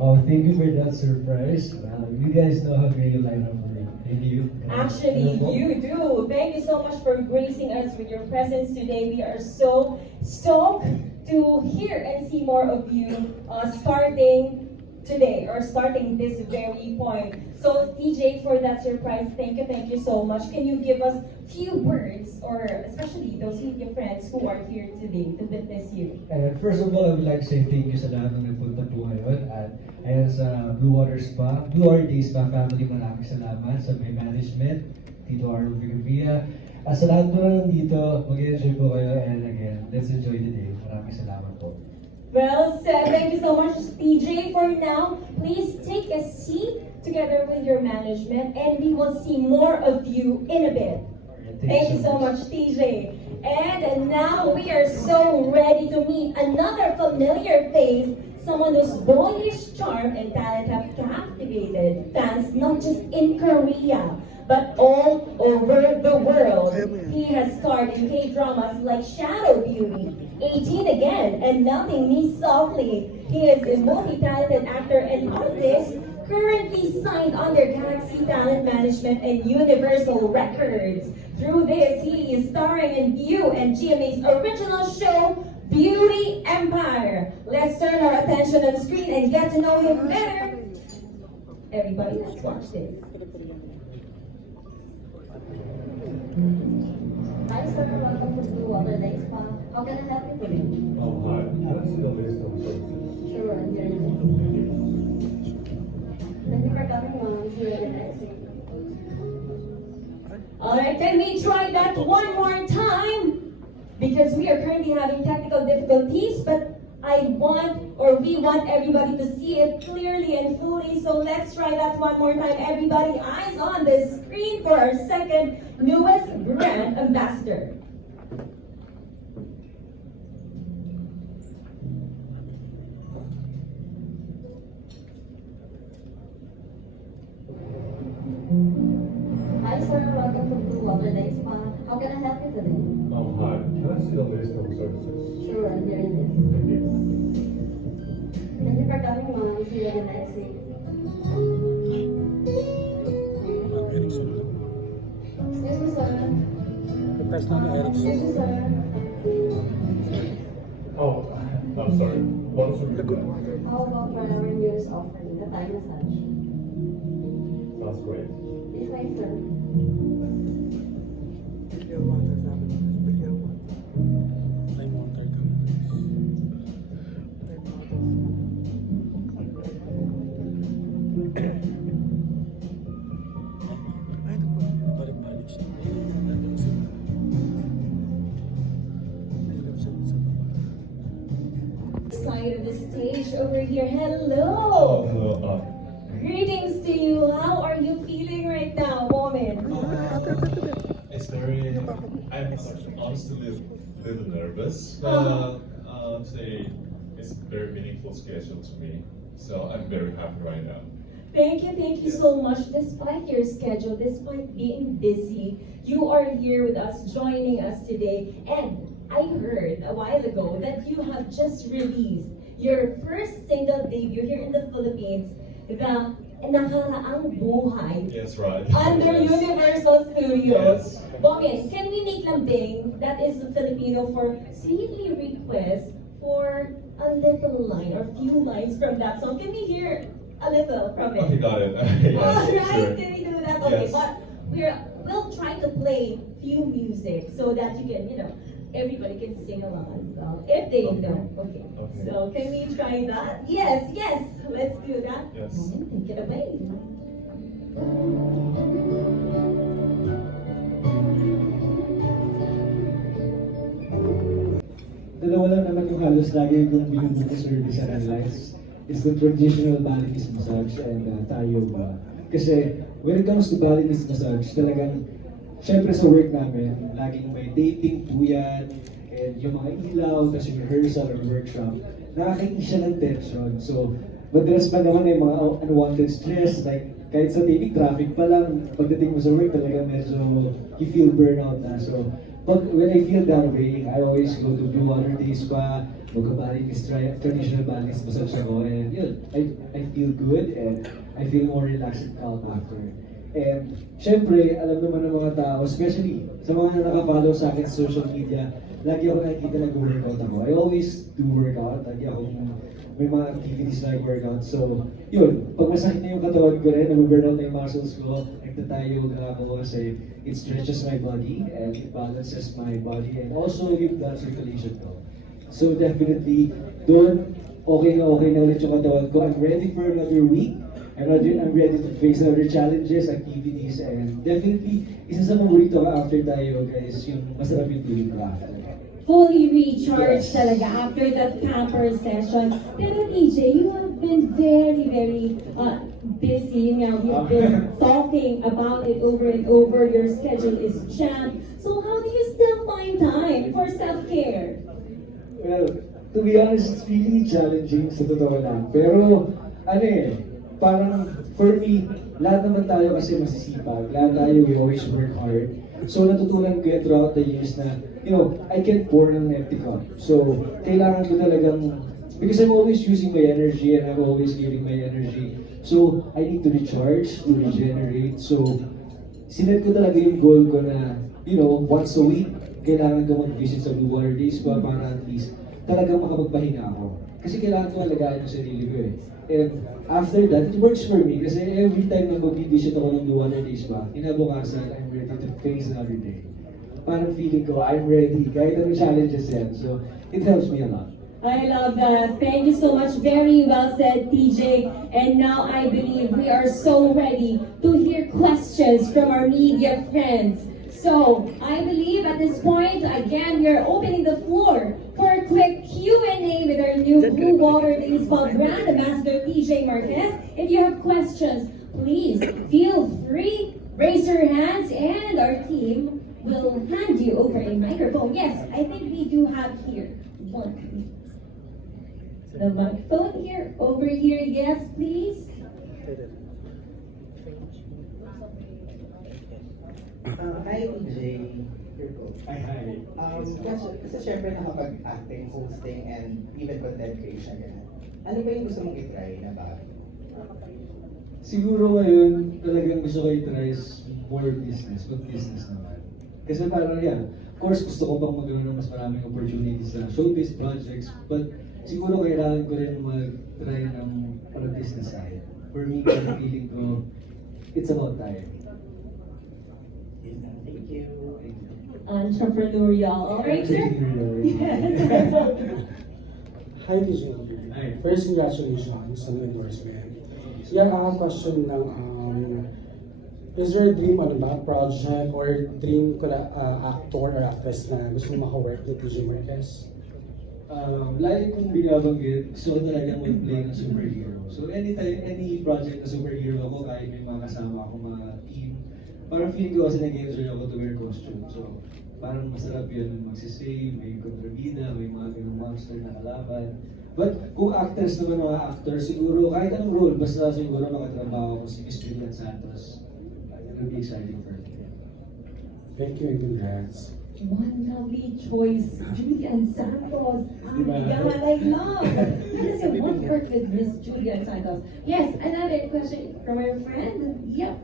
Oh, thank you for that surprise. You guys know how great you line up for me. Thank you. Actually, you do. Thank you so much for gracing us with your presence today. We are so stoked to hear and see more of you starting today or starting this very point. So, TJ, for that surprise, thank you so much. Can you give us few words, or especially those media friends who are here today to witness you? And first of all, I would like to say thank you sa lahat ng nagpunta po ngayon. At ayan sa Blue Water Spa, Blue Water Day Spa family, maraming salamat sa may management, Tito Arlo Vigavia. Sa lahat po na nandito, mag-enjoy po kayo. And again, let's enjoy the day. Maraming salamat po. Well said. Thank you so much, TJ. For now, please take a seat together with your management, and we will see more of you in a bit. Thank you so much, TJ. And now we are so ready to meet another familiar face, someone whose boyish charm and talent have captivated fans not just in Korea, but all over the world. He has starred in K-dramas like Shadow Beauty, 18 Again, and Melting Me Softly. He is a multi-talented actor and artist, currently signed under Galaxy Talent Management and Universal Records. Through this, he is starring in View and GMA's original show, Beauty Empire. Let's turn our attention on screen and get to know him better. Everybody, let's watch this. Hi, sir. Welcome to Blue Water Day Spa. How can I help you today? Oh, hi. Can I see the list of services? Sure, I'm here. Thank you for coming on. See you again next week. Alright, can we try that one more time? Because we are currently having technical difficulties, but we want everybody to see it clearly and fully. So let's try that one more time. Everybody, eyes on the screen for our second newest brand ambassador. Hi, sir. Welcome to Blue Water Day Spa. How can I help you today? Oh, hi. Can I see the list of services? Sure, I'm here. Thank you. Thank you for coming on. See you again next week. Excuse me, sir. Excuse me, sir. Oh, I'm sorry. What is your request? How about for our newest offering, the Thai massage? That's great. This way, sir. Side of the stage over here. Hello. Oh, hello. Greetings to you. How are you feeling right now, woman? It's very. I'm honestly a little nervous, but today it's a very meaningful schedule to me. So I'm very happy right now. Thank you so much. Despite your schedule, despite being busy, you are here with us, joining us today. And I heard a while ago that you have just released your first single debut here in the Philippines, the Nakaraang Buhay, Yes, right. under Yes. Universal Studios. Yes. Bomin, can we make lambing, that is Filipino for sweetly request for a little line or few lines from that song? Can we hear a little from it? Okay, got it. Yes, Alright, sure. can we do that? Okay, Yes. but we'll try to play few music so that you can, everybody can sing along as well, if they Okay. know. Okay. Okay. So can we try that? Yes, let's do that. Yes. Take it away. Dalawa lang naman yung halos lagi kong binubuo ko service sa airlines is the traditional Balinese massage and tayo ba. Kasi when it comes to Balinese massage, talagang syempre sa work namin, laging may dating po yan, and yung mga ilaw, tapos yung rehearsal or workshop, nakakain siya ng tension. So, madalas pa naman yung mga unwanted stress, like kahit sa taping traffic pa lang, pagdating mo sa work talaga medyo you feel burnout na. So, when I feel that way, I always go to Blue Water Day Spa, mag-Balinese traditional Balinese massage ako, and yun, I feel good and I feel more relaxed and calm after. And syempre, alam naman ng mga tao, especially sa mga nakafollow sa akin sa social media, lagi ako nakikita nag-workout ako. I always do workout, lagi ako may mga activities na workout. So, yun, pag masakit na yung katawan ko rin, nag-burn out na yung muscles ko, nagtatayo na ako kasi it stretches my body and it balances my body and also yung blood circulation ko. So definitely, doon, okay na ulit yung katawan ko. I'm ready for another week. I'm ready to face other challenges, activities, and definitely, isa sa paborito ko after tayo, guys, yung masarap yung tulog ko after. Fully recharged Yes. talaga after that camper session. Pero TJ, you have been very busy. Now you've been talking about it over and over. Your schedule is jammed. So how do you still find time for self-care? Well, to be honest, it's really challenging sa totoo lang. Pero, parang for me, lahat naman tayo kasi masisipag. Lahat tayo, we always work hard. So natutunan ko yun throughout the years na, I can't pour ng empty cup. So, kailangan ko talagang, because I'm always using my energy and I'm always giving my energy. So, I need to recharge, to regenerate. So, sinet ko talaga yung goal ko na, once a week, kailangan ko mag-visit sa Blue Water Day Spa para at least talagang makapagpahinga ako. Kasi kailangan ko alagaan yung sarili ko eh. And after that, it works for me kasi every time na mag-visit ako ng Blue Water Day Spa, kinabukasan, I'm ready to face another day. Parang feeling ko, I'm ready, kahit anong challenges yan. So, it helps me a lot. I love that. Thank you so much. Very well said, TJ. And now I believe we are so ready to hear questions from our media friends. So, I believe at this point, again, we are opening the floor for a quick Q&A with our new Blue Water Day Spa brand ambassador, TJ Marquez. If you have questions, please feel free, raise your hands, and our team will hand you over a microphone. Yes, I think we do have here one. The microphone here, over here, yes, please. Hi, TJ. Here po. Hi. Kasi syempre nakapag-acting, hosting, and even content creation ka na. Ano ba yung gusto mong i-try na ba? Siguro ngayon, talagang gusto ko i-try is more business, but business naman. Kasi parang of course gusto ko pang magkaroon ng mas maraming opportunities sa showbiz projects, but siguro kailangan ko rin mag-try ng business side. For me, parang feeling ko, it's about time. Thank you. Entrepreneurial. All right, sir? Hi, TJ. Hi. First, congratulations on the endorsement. Yeah, question lang, is there a dream project or dream actor or actress na gusto mo maka-work ni TJ Marquez? Lagi kong binabanggit, gusto ko talagang mag-play ng superhero. So anytime, any project na superhero ako, kahit may mga kasama ako, mga team, parang feeling ko kasi nag-enjoy ako to wear costume. So parang masarap yun, magsisave, may kontrabida, may mga ganung monster na kalaban. But kung actors naman, mga actors, siguro kahit anong role, basta siguro makatrabaho ko si Miss Julian Santos. It'll be exciting for me. Thank you and congrats. One lovely choice, Julian Santos. Oh my Diba? God, I love. How does it work with Miss Julian Santos? Yes, another question from our friend. Yep.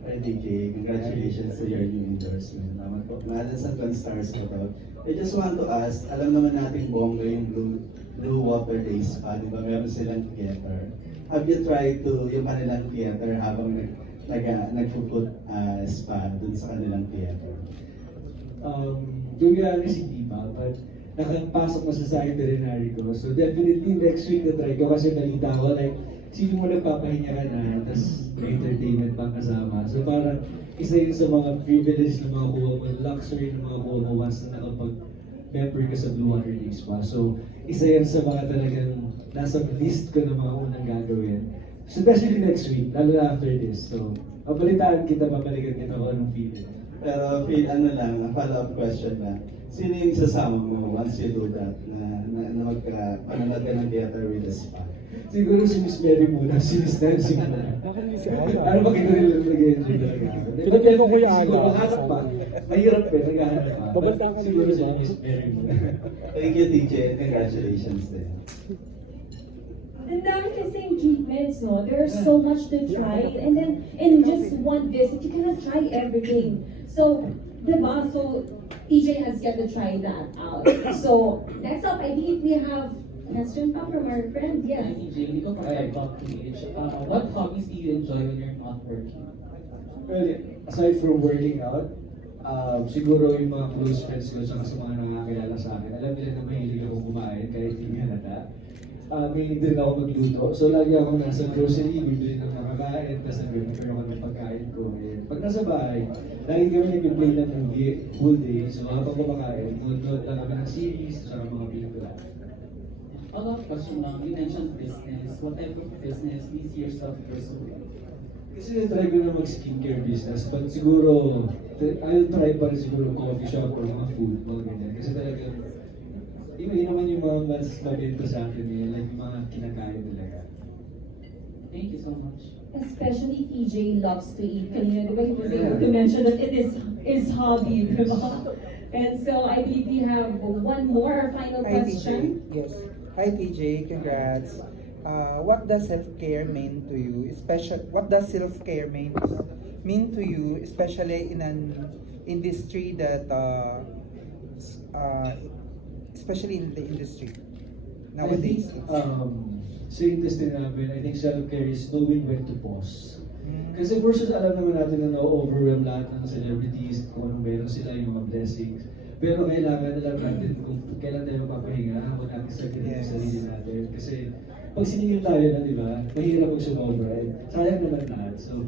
Hi DJ, congratulations to your new endorsement. Naman po, mahal sa Stars ko to. I just want to ask, alam naman natin bongga yung Blue Water Day Spa, di ba? Meron silang theater. Have you tried to, yung kanilang theater habang nag-food spa dun sa kanilang theater? To be honest, hindi pa, but nakapasok ko sa itinerary ko. So definitely next week na try ko kasi balita ko, like, sino mo nagpapahinga ka na, tapos may entertainment pang kasama. So parang isa yun sa mga privilege na makukuha mo, luxury na makukuha mo once na nakapag-member ka sa Blue Water Day Spa. So isa yan sa mga talagang nasa list ko na mga unang gagawin. So especially next week, lalo na after this. So, mabalitaan kita, babalikan kita kung anong feeling. Pero a follow-up question lang. Sino yung sasama mo once you do that, na magka-panonood ka ng theater with the spa? Siguro si Miss Mary muna, si Miss Nancy muna. Bakit hindi si Ala? Ano ba kita nila nag-enjoy talaga? Pinagyan ko Kuya Ala. Siguro makahanap pa. Mahirap eh, naghahanap pa. Babaltaan ka Siguro nila, si diba? Miss Mary muna. Thank you, TJ, and congratulations din. Ang dami kasing treatments, no? There's so much to try. And then, in just one visit, you cannot try everything. So, diba? So, TJ has got to try that out. So, next up, I think we have a question from our friend. Yes. DJ, hindi ko pa about age. What hobbies do you enjoy when you're not working? Well, aside from working out, siguro yung mga close friends ko saka sa mga nakakilala sa akin, alam nila na mahilig ako kumain kahit hindi halata. Mahilig din ako magluto. So lagi ako nasa grocery, bibili ng makakain, tapos nag-prepare ako ng pagkain ko. And pag nasa bahay, lagi kami nag-play ng movie whole day. So habang kumakain, nood lang kami ng series, saka mga pelikula. Follow-up question lang, you mentioned business. What type of business do you see yourself pursuing? Kasi try ko na mag-skincare business, but siguro, I'll try pa rin siguro coffee shop or mga food, mga ganyan. Kasi talaga, yun naman yung mga mas mabenta sa akin eh, like yung mga kinakain talaga. Thank you so much. Especially TJ loves to eat. Kanina, di ba, he was able to mention that it is his hobby, di ba? And so, I believe we have one more final Hi, question. TJ. Yes. Hi, TJ. Congrats. What does self-care mean to you? What does self-care mean to you, especially in an industry that, especially in the industry nowadays? I think, sa industry namin, I think self-care is knowing when to pause. Kasi versus alam naman natin na na-overwhelm lahat ng celebrities, kung ano meron sila, yung mga blessings. Pero kailangan alam natin kung kailan tayo papahinga, habang natin sa Yes. sarili natin. Kasi pag siningil tayo na, di ba, mahirap kung sumobra. Sayang naman lahat. So,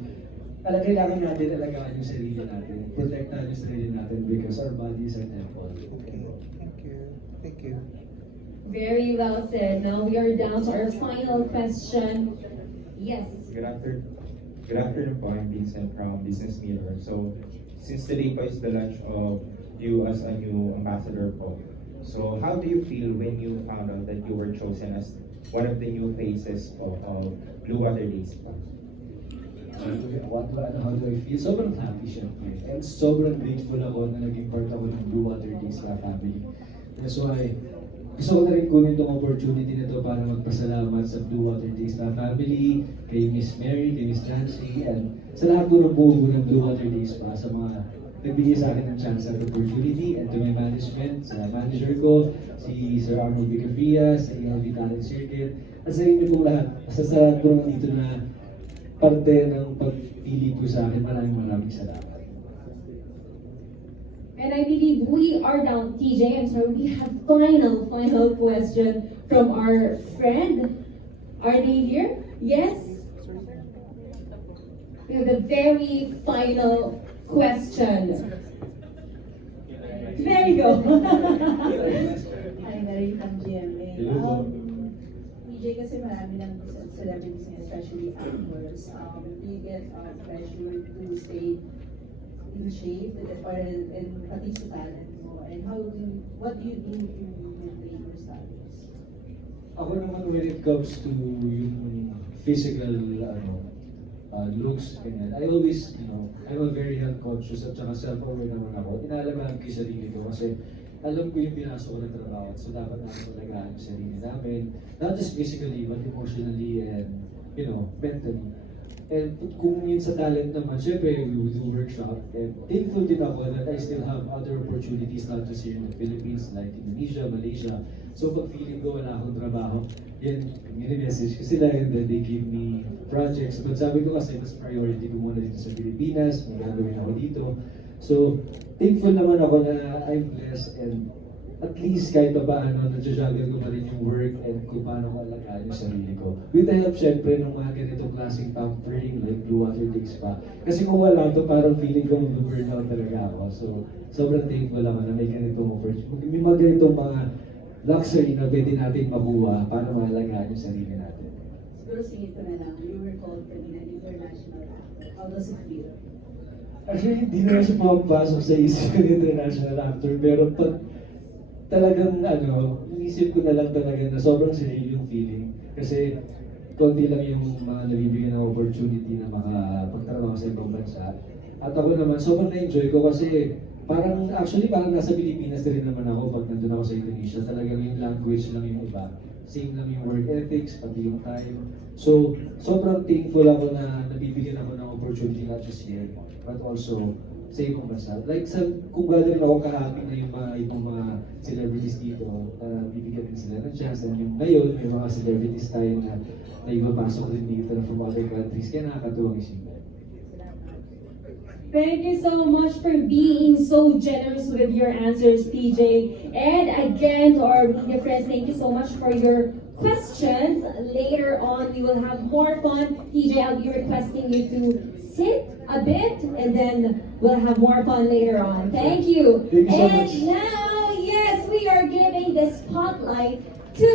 kailangan natin alagaan yung sarili natin. Protectahan yung sarili natin because our body is our temple. Okay. Thank you. Thank you. Very well said. Now we are down to our final question. Yes. Good afternoon po, I'm Vincent from Business Mirror. So, since today po is the launch of you as a new ambassador po, so how do you feel when you found out that you were chosen as one of the new faces of Blue Water Days po? How do I feel? Sobrang happy syempre. And sobrang grateful ako na naging part ako ng Blue Water Days na family. That's why, gusto ko na rin kunin itong opportunity na ito para magpasalamat sa Blue Water Days na family, kay Miss Mary, kay Miss Nancy, and sa lahat po ng buo ng Blue Water Days pa, sa mga nagbigay sa akin ng chance at opportunity, and to my management, sa manager ko, si Sir Arnold Vicafria, sa ELV Talent Circuit, at sa inyo po lahat, sa lahat po naman dito na parte ng pagpili po sa akin, maraming salamat. And I believe we are down, TJ, I'm sorry, we have final question from our friend. Are they here? Yes? We have the very final question. There you go. Hi, Mary from GMA. Hello. PJ, kasi marami ng celebrities ngayon, especially actors, you get pressure to stay in shape or and pati sa talent mo. And what do you do to maintain your status? Ako naman when it comes to yung physical looks, ganyan, I always, I'm a very health conscious at saka self-aware naman ako. Inaalagaan ko yung sarili ko kasi alam ko yung pinasok ko ng trabaho. So dapat natin alagaan yung sarili namin. Not just physically, but emotionally and, mentally. And kung yun sa talent naman, syempre we do workshop. And thankful din ako that I still have other opportunities not just here in the Philippines, like Indonesia, Malaysia. So pag feeling ko wala akong trabaho, yan, mini-message ko sila and then they give me projects. But sabi ko kasi mas priority ko muna dito sa Pilipinas, may gagawin ako dito. So thankful naman ako na I'm blessed and at least kahit pa paano, na-juggle ko pa rin yung work and kung paano ko alagaan yung sarili ko. With the help, syempre, ng mga ganitong klaseng pampering, like Blue Water Days pa. Kasi kung wala ito, parang feeling ko mag-burnout talaga ako. So, sobrang thankful ako na may ganitong opportunity. May mga ganitong mga luxury na pwede natin makuha para maalagaan yung sarili natin. Siguro singit ko na lang, you were called to be an international actor. How does it feel? Actually, hindi naman siya pumapasok sa isip ng international actor, pero pag talagang inisip ko na lang talaga na sobrang sarili yung feeling. Kasi konti lang yung mga nabibigyan ng opportunity na makapagtrabaho sa ibang bansa. At ako naman, sobrang na-enjoy ko kasi parang nasa Pilipinas rin naman ako pag nandun ako sa Indonesia. Talagang yung language lang yung iba. Same lang yung work ethics, pati yung time. So, sobrang thankful ako na nabibigyan ako ng opportunity not just here, but also sa ibang bansa. Like, kung gano'n rin ako ka-happy na yung mga ibang mga celebrities dito, bibigyan din sila ng chance. And yung ngayon, may mga celebrities tayo na ibabasok rin dito na from other countries. Kaya nakakatuwang isipin. Thank you so much for being so generous with your answers, TJ. And again, to our media friends, thank you so much for your questions. Later on, we will have more fun. TJ, I'll be requesting you to sit a bit, and then we'll have more fun later on. Thank you. Thank you so And much. now, yes, we are giving the spotlight to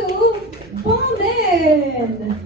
Bowman.